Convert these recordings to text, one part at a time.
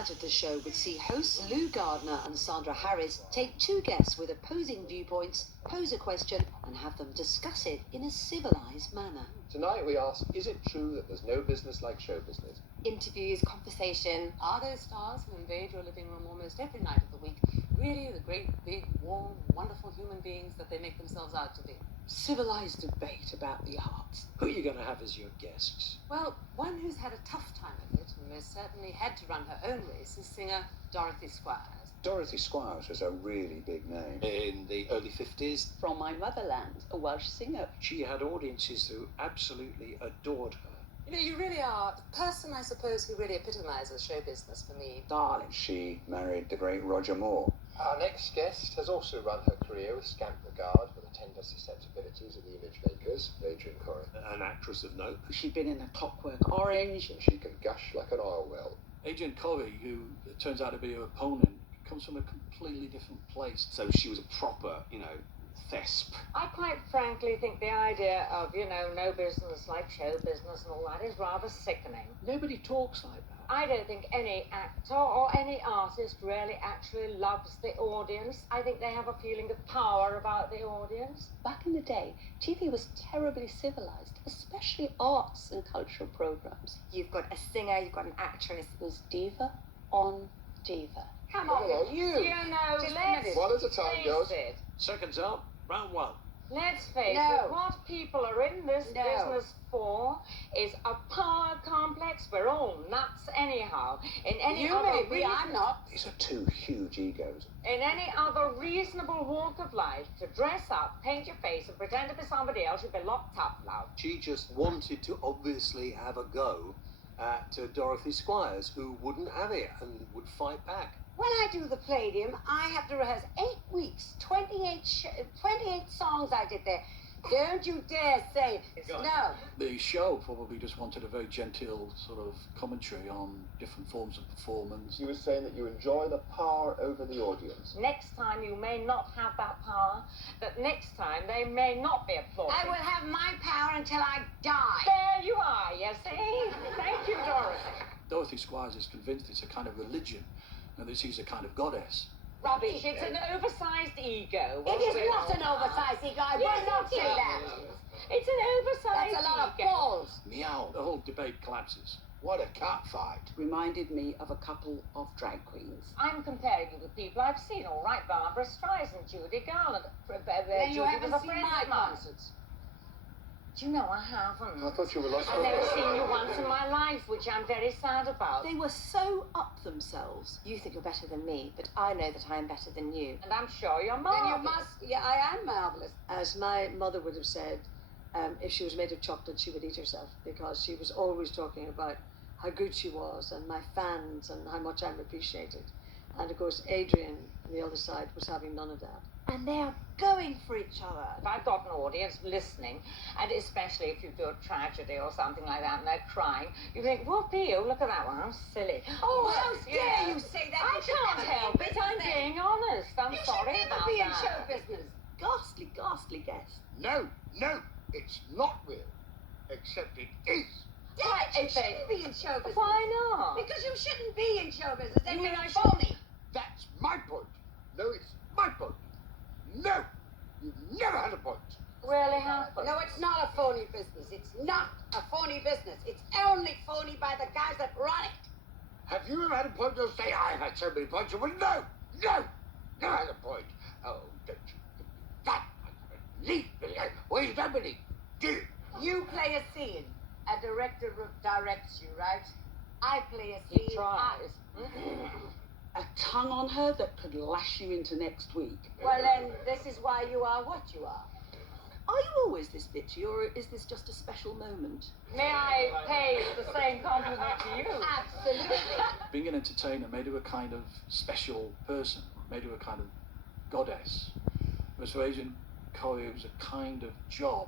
format of the show would see hosts Lou Gardner and Sandra Harris take two guests with opposing viewpoints, pose a question, and have them discuss it in a civilised manner. Tonight we ask, is it true that there's no business like show business? Interviews, conversation. Are those stars who invade your living room almost every night of the week really the great, big, warm, wonderful human beings that they make themselves out to be? Civilised debate about the arts. Who are you going to have as your guests? Well, one who's had a tough time of it and most certainly had to run her own race is singer Dorothy Squires. Dorothy Squires was a really big name. In the early 50s. From my motherland, a Welsh singer. She had audiences who absolutely adored her. You know, you really are the person, I suppose, who really epitomises show business for me. Darling. She married the great Roger Moore. Our next guest has also run her career with scant regard for the tender susceptibilities of the image makers, Adrienne Corri. An actress of note. She'd been in A Clockwork Orange. And she can gush like an oil well. Adrienne Corri, who turns out to be her opponent, comes from a completely different place. So she was a proper, thesp. I quite frankly think the idea of, no business like show business and all that is rather sickening. Nobody talks like that. I don't think any actor or any artist really actually loves the audience. I think they have a feeling of power about the audience. Back in the day, TV was terribly civilised, especially arts and cultural programmes. You've got a singer, you've got an actress. It was diva on diva. Come on, you. let's One at a time, face girls. it. Seconds up, round one. Let's face it, what people are in this business for is a power complex. We're all nuts anyhow. I'm not. These are two huge egos. In any other reasonable walk of life, to dress up, paint your face, and pretend to be somebody else, you'd be locked up, love. She just wanted to obviously have a go at Dorothy Squires, who wouldn't have it and would fight back. When I do the Palladium, I have to rehearse 8 weeks, 28 songs I did there. Don't you dare say no. The show probably just wanted a very genteel sort of commentary on different forms of performance. You were saying that you enjoy the power over the audience. Next time you may not have that power, but next time they may not be applauded. I will have my power until I die. There you are, you see? Thank you, Dorothy. Dorothy Squires is convinced it's a kind of religion and that she's a kind of goddess. Rubbish, it's an oversized ego. It is not an oversized ego. I will not say that. It's an oversized That's a lot of ego. balls. Meow. The whole debate collapses. What a cat fight. Reminded me of a couple of drag queens. I'm comparing you with people I've seen, all right, Barbara Streisand, Judy Garland. Then you haven't seen my concerts. Do you know I haven't? I thought you were lost. I've never seen you once in my life, which I'm very sad about. They were so up themselves. You think you're better than me, but I know that I am better than you. And I'm sure you're Then marvelous. you must. Yeah, I am marvellous. As my mother would have said, if she was made of chocolate, she would eat herself, because she was always talking about how good she was and my fans and how much I'm appreciated. And of course, Adrienne on the other side was having none of that. And they are going for each other. If I've got an audience listening, and especially if you do a tragedy or something like that and they're crying, you think, whoopee, oh, look at that one, how silly. Oh, how dare you say that? I can't help it, I'm being honest. I'm sorry about be in that. show business. Ghastly, ghastly guess. No, it's not real. Except it is. Yeah, you shouldn't be in show business. Why not? Because you shouldn't be in show business. You And mean you're I phony. That's my point. No, it's my point. No, you've never had a point. Really happened. No, it's not a phony business. It's not a phony business. It's only phony by the guys that run it. Have you ever had a point? You'll say, I've had so many points. You wouldn't know. No, never had a point. Oh, don't you? That, leave me. Where's Emily? Dear. You play a scene. A director directs you, right? I play a scene. He tries. A tongue on her that could lash you into next week. Well, then, this is why you are what you are. Are you always this bitchy, or is this just a special moment? May I pay the same compliment to you? Absolutely. Being an entertainer made her a kind of special person, made her a kind of goddess. Whereas for Adrienne Corri, it was a kind of job.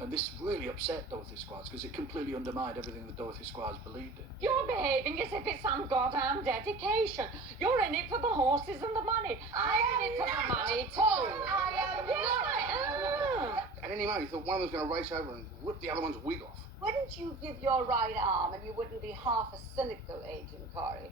And this really upset Dorothy Squires because it completely undermined everything that Dorothy Squires believed in. You're behaving as if it's some goddamn dedication. You're in it for the horses and the money. I'm in it for the money too. I am Yes, I am. At any moment, you thought one of them was going to race over and rip the other one's wig off. Wouldn't you give your right arm and you wouldn't be half a cynical agent, Corri,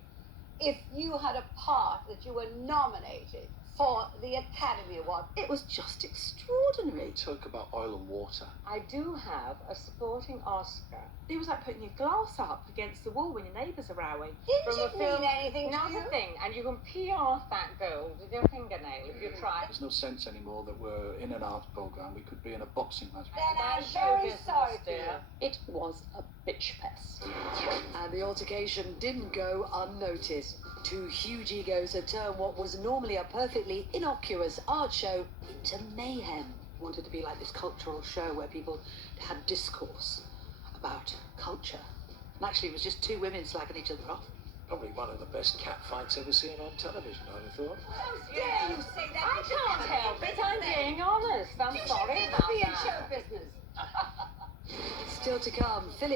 if you had a part that you were nominated for the Academy Award? It was just extraordinary. Talk about oil and water. I do have a supporting Oscar. It was like putting your glass up against the wall when your neighbours are rowing. Didn't From a it film, mean anything not to you? a thing, and you can peel off that gold with your fingernail if you try. There's no sense anymore that we're in an art programme. We could be in a boxing match. Then I'm That's very show sorry business, for you. dear. It was a bitch fest. And the altercation didn't go unnoticed. Two huge egos had turned what was normally a perfectly innocuous art show into mayhem. Wanted to be like this cultural show where people had discourse about culture. And actually, it was just two women slagging each other off. Probably one of the best cat fights ever seen on television, I'd have thought. How dare you say that? I can't help it, I'm being honest. I'm sorry You should about never be in that. show business. Still to come, Philip